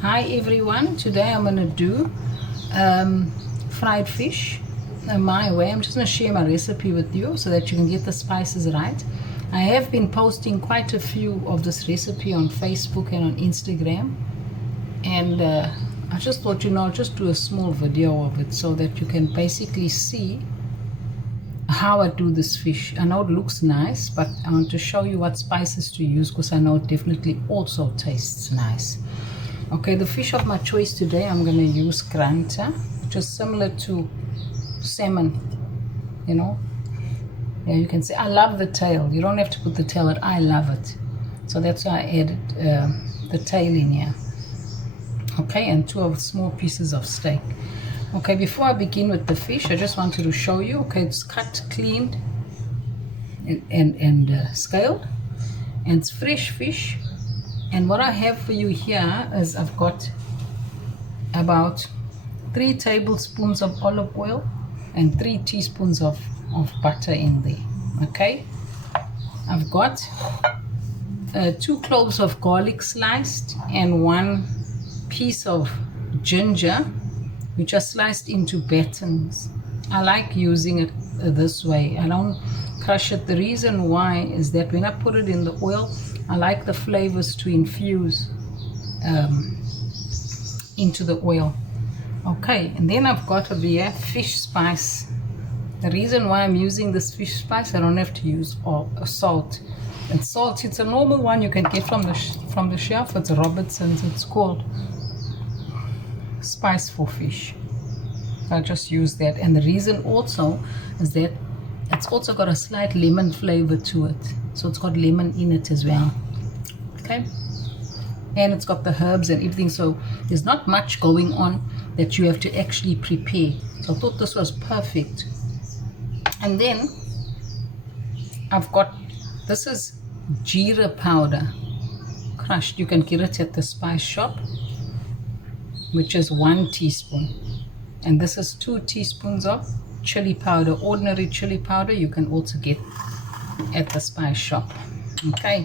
Hi everyone, today I'm going to do fried fish my way. I'm just going to share my recipe with you so that you can get the spices right. I have been posting quite a few of this recipe on Facebook and on Instagram, and I just thought, just do a small video of it so that you can basically see how I do this fish. I know it looks nice, but I want to show you what spices to use because I know it definitely also tastes nice. Okay, the fish of my choice today, I'm going to use kranta, which is similar to salmon, Yeah, you can see, I love the tail. You don't have to put the tail, but I love it. So that's why I added the tail in here. Okay, and 2 of small pieces of steak. Okay, before I begin with the fish, I just wanted to show you, okay, it's cut, cleaned, and scaled, and it's fresh fish. And what I have for you here is I've got about 3 tablespoons of olive oil and 3 teaspoons of butter in there. Okay, I've got 2 cloves of garlic sliced and 1 piece of ginger, which are sliced into batons. I like using it this way. I don't crush it. The reason why is that when I put it in the oil, I like the flavors to infuse into the oil. Okay, and then I've got over here fish spice. The reason why I'm using this fish spice, I don't have to use salt. And salt, it's a normal one you can get from the shelf. It's Robertson's. It's called spice for fish. I'll just use that. And the reason also is that it's also got a slight lemon flavor to it. So it's got lemon in it as well. Okay, and it's got the herbs and everything, so there's not much going on that you have to actually prepare. So I thought this was perfect. And then I've got, this is jeera powder crushed. You can get it at the spice shop, which is 1 teaspoon. And this is 2 teaspoons of chili powder, ordinary chili powder. You can also get at the spice shop. Okay,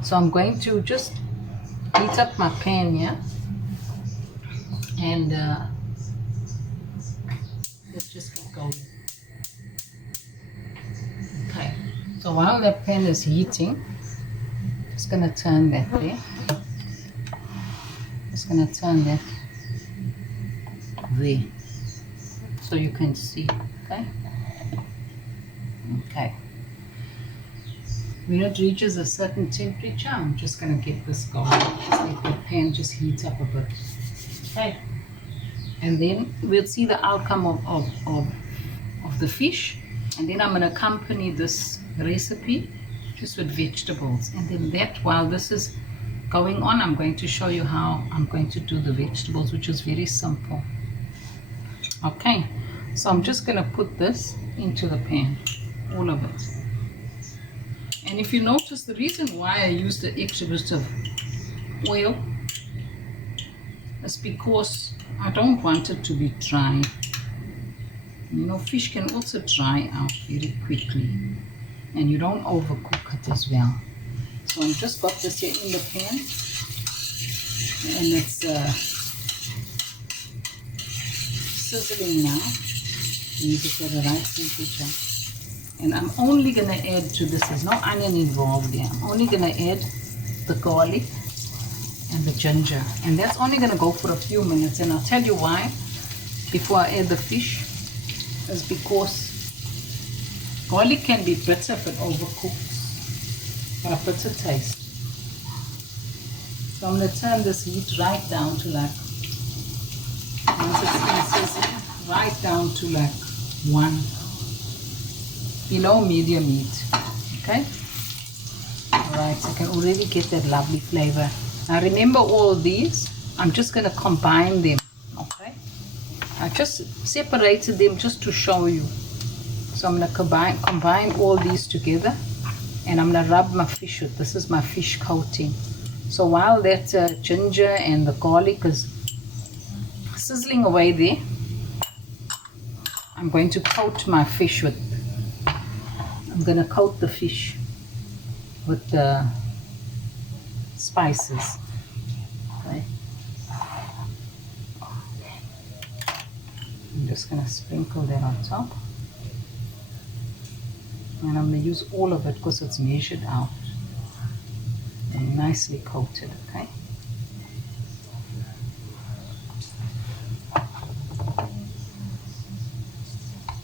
so I'm going to just heat up my pan here, and let's just get going. Okay, so while that pan is heating, just gonna turn that there. Just gonna turn that there so you can see. Okay, when it reaches a certain temperature, I'm just going to get this going. Just let the pan just heat up a bit. Okay, and then we'll see the outcome of the fish, and then I'm going to accompany this recipe just with vegetables. And then that, while this is going on, I'm going to show you how I'm going to do the vegetables, which is very simple. Okay, so I'm just going to put this into the pan, all of it. And if you notice, the reason why I use the extra bit of oil is because I don't want it to be dry. Fish can also dry out very quickly, and you don't overcook it as well. So I've just got this here in the pan, and it's sizzling now. You just at the right temperature. And I'm only going to add to this, there's no onion involved here. I'm only going to add the garlic and the ginger. And that's only going to go for a few minutes. And I'll tell you why before I add the fish. Is because garlic can be bitter if it overcooks. Got a bitter taste. So I'm going to turn this heat right down to like, once it's sizzling, right down to like 1. Below medium heat. Okay, all right, so I can already get that lovely flavor. Now remember, all these I'm just going to combine them. Okay, I just separated them just to show you. So I'm going to combine all these together, and I'm going to rub my fish with. This is my fish coating. So while that ginger and the garlic is sizzling away there, I'm going to coat my fish with, I'm going to coat the fish with the spices. Okay. just going to sprinkle that on top. And I'm going to use all of it because it's measured out and nicely coated, okay?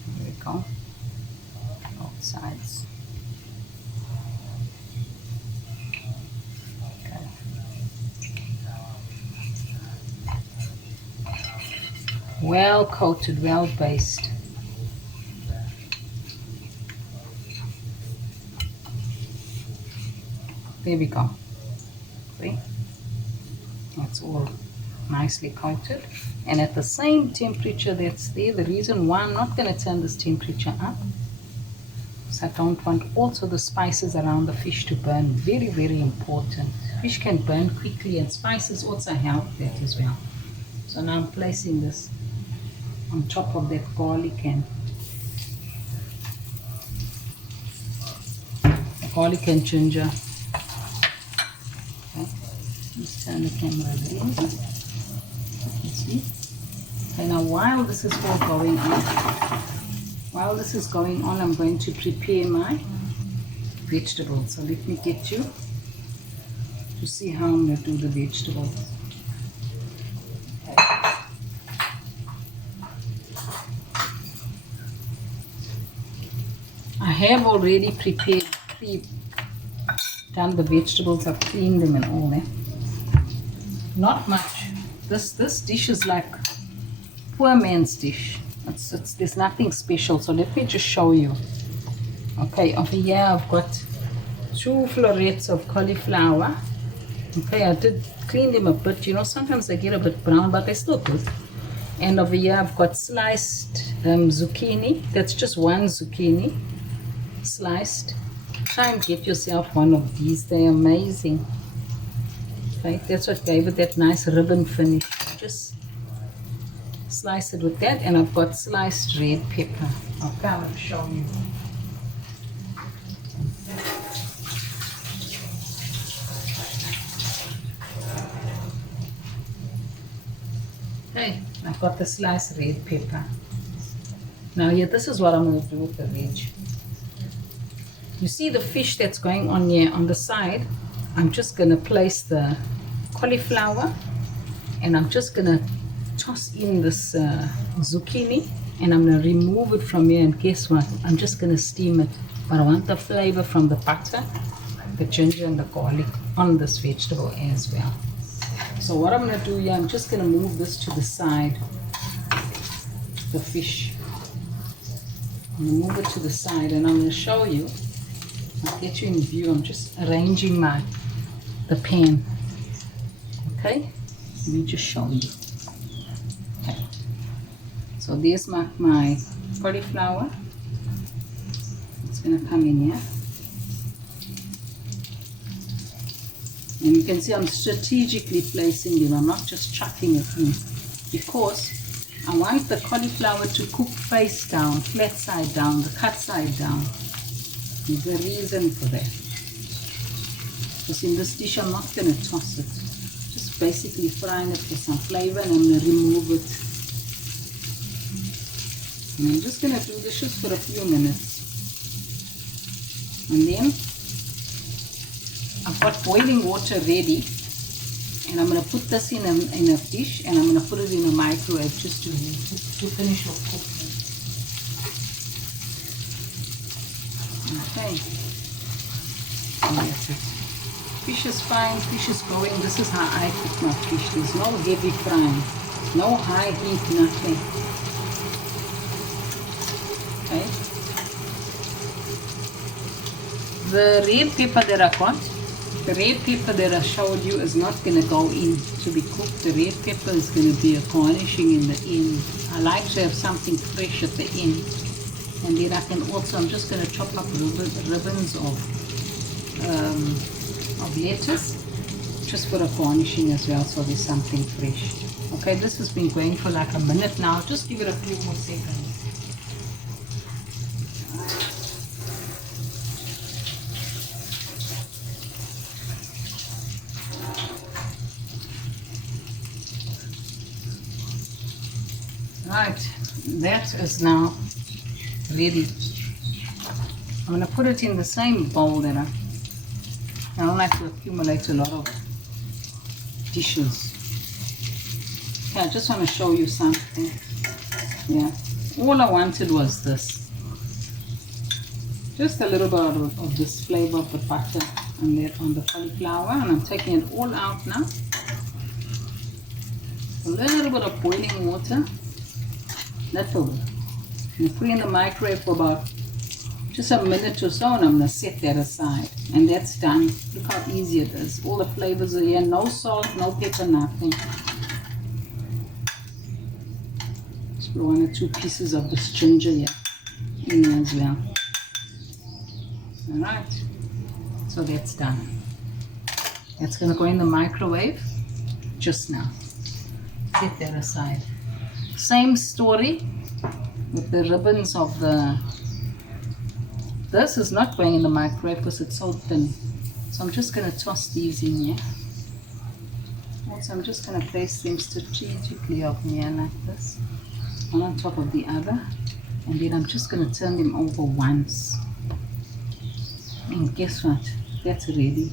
There we go. Both sides. Okay. Well coated, well basted. There we go. See? That's all nicely coated. And at the same temperature that's there, the reason why I'm not going to turn this temperature up is I don't want also the spices around the fish to burn. Very, very important. Fish can burn quickly and spices also help that as well. So now I'm placing this on top of that garlic and ginger. Let's turn the camera there. You see? Okay, now while this is all going on, I'm going to prepare my vegetables. So let me get you to see how I'm going to do the vegetables. Okay. I have already done the vegetables. I've cleaned them and all that. Not much. This dish is like poor man's dish. There's nothing special. So let me just show you. Okay, over here I've got 2 florets of cauliflower. Okay, I did clean them a bit. You know, sometimes they get a bit brown, but they're still good. And over here I've got sliced zucchini. That's just 1 zucchini sliced. Try and get yourself one of these. They're amazing. Okay, that's what gave it that nice ribbon finish. Just slice it with that. And I've got sliced red pepper. Okay, I'll show you. Okay, I've got the sliced red pepper. Now here, this is what I'm going to do with the veg. You see the fish that's going on here on the side? I'm just going to place the cauliflower and I'm just going to toss in this zucchini and I'm going to remove it from here, and guess what? I'm just going to steam it. But I want the flavor from the butter, the ginger and the garlic on this vegetable as well. So what I'm going to do here, I'm just going to move this to the side, the fish. I'm going to move it to the side and I'm going to show you. I'll get you in view. I'm just arranging the pan. Okay, let me just show you. Okay, so there's my cauliflower. It's gonna come in here, and you can see I'm strategically placing them. I'm not just chucking it in because I want the cauliflower to cook face down, flat side down, the cut side down. There's a reason for that. Because in this dish I'm not going to toss it. Just basically frying it for some flavor, and I'm going to remove it. And I'm just going to do this just for a few minutes. And then I've got boiling water ready. And I'm going to put this in a dish, and I'm going to put it in a microwave just to finish off cooking. Okay, so that's it. Fish is fine, fish is going. This is how I cook my fish. There's no heavy frying, no high heat, nothing. Okay. The red pepper that I got, the red pepper that I showed you is not going to go in to be cooked. The red pepper is going to be a garnishing in the end. I like to have something fresh at the end. And then I can also, I'm just going to chop up ribbons of lettuce, just for a garnishing as well, so there's something fresh. Okay, this has been going for like a minute now. Just give it a few more seconds. Right, that is now ready. I'm going to put it in the same bowl that I don't like to accumulate a lot of dishes. Okay, I just want to show you something. Yeah, all I wanted was this. Just a little bit of this flavor of the butter on the cauliflower, and I'm taking it all out now. A little bit of boiling water. That's all. And put it in the microwave for about just a minute or so, and I'm going to set that aside. And that's done. Look how easy it is. All the flavors are here. No salt, no pepper, nothing. Just put 1 or 2 pieces of this ginger here in there as well. Alright. So that's done. That's going to go in the microwave just now. Set that aside. Same story with the ribbons of the... This is not going in the microwave because it's so thin. So I'm just going to toss these in here. Also, I'm just going to place them strategically up here like this. One on top of the other. And then I'm just going to turn them over once. And guess what? That's ready.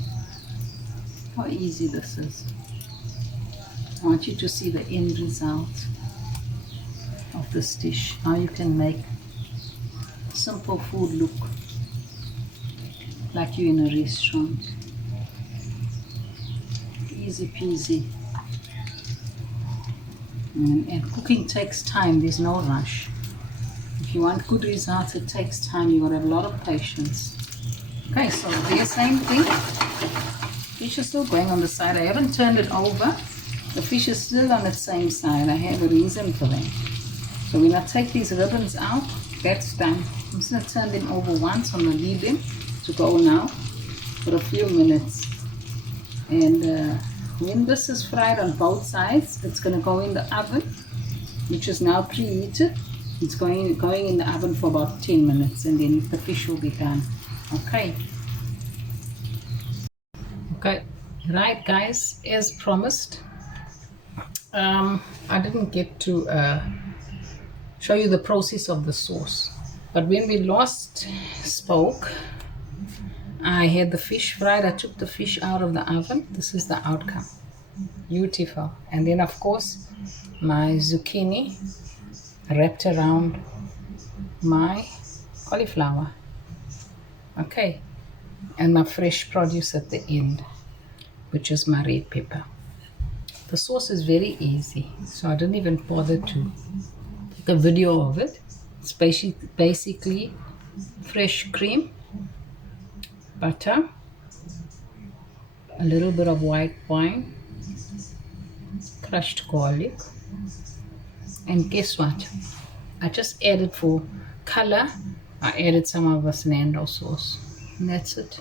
How easy this is. I want you to see the end result of this dish. How you can make simple food look like you're in a restaurant. Easy peasy. And cooking takes time. There's no rush. If you want good results, it takes time. You've got to have a lot of patience. Okay, so the same thing. Fish is still going on the side. I haven't turned it over. The fish is still on its same side. I have a reason for that. So when I take these ribbons out, that's done. I'm just going to turn them over once. I'm going to leave them to go now for a few minutes. And when this is fried on both sides, it's going to go in the oven, which is now preheated. It's going in the oven for about 10 minutes, and then the fish will be done. Okay. Okay. Right, guys, as promised, I didn't get to show you the process of the sauce. But when we last spoke, I had the fish fried. I took the fish out of the oven. This is the outcome. Beautiful. And then, of course, my zucchini wrapped around my cauliflower. Okay. And my fresh produce at the end, which is my red pepper. The sauce is very easy, so I didn't even bother to take a video of it. It's basically fresh cream, butter, a little bit of white wine, crushed garlic, and guess what? I just added for color, I added some of this Nando sauce, and that's it.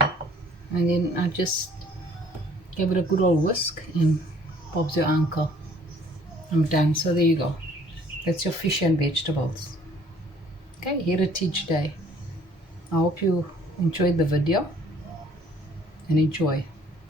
And then I just give it a good old whisk, and Bob's your uncle. I'm done. So there you go. That's your fish and vegetables. Okay, Heritage Day. I hope you enjoyed the video and enjoy.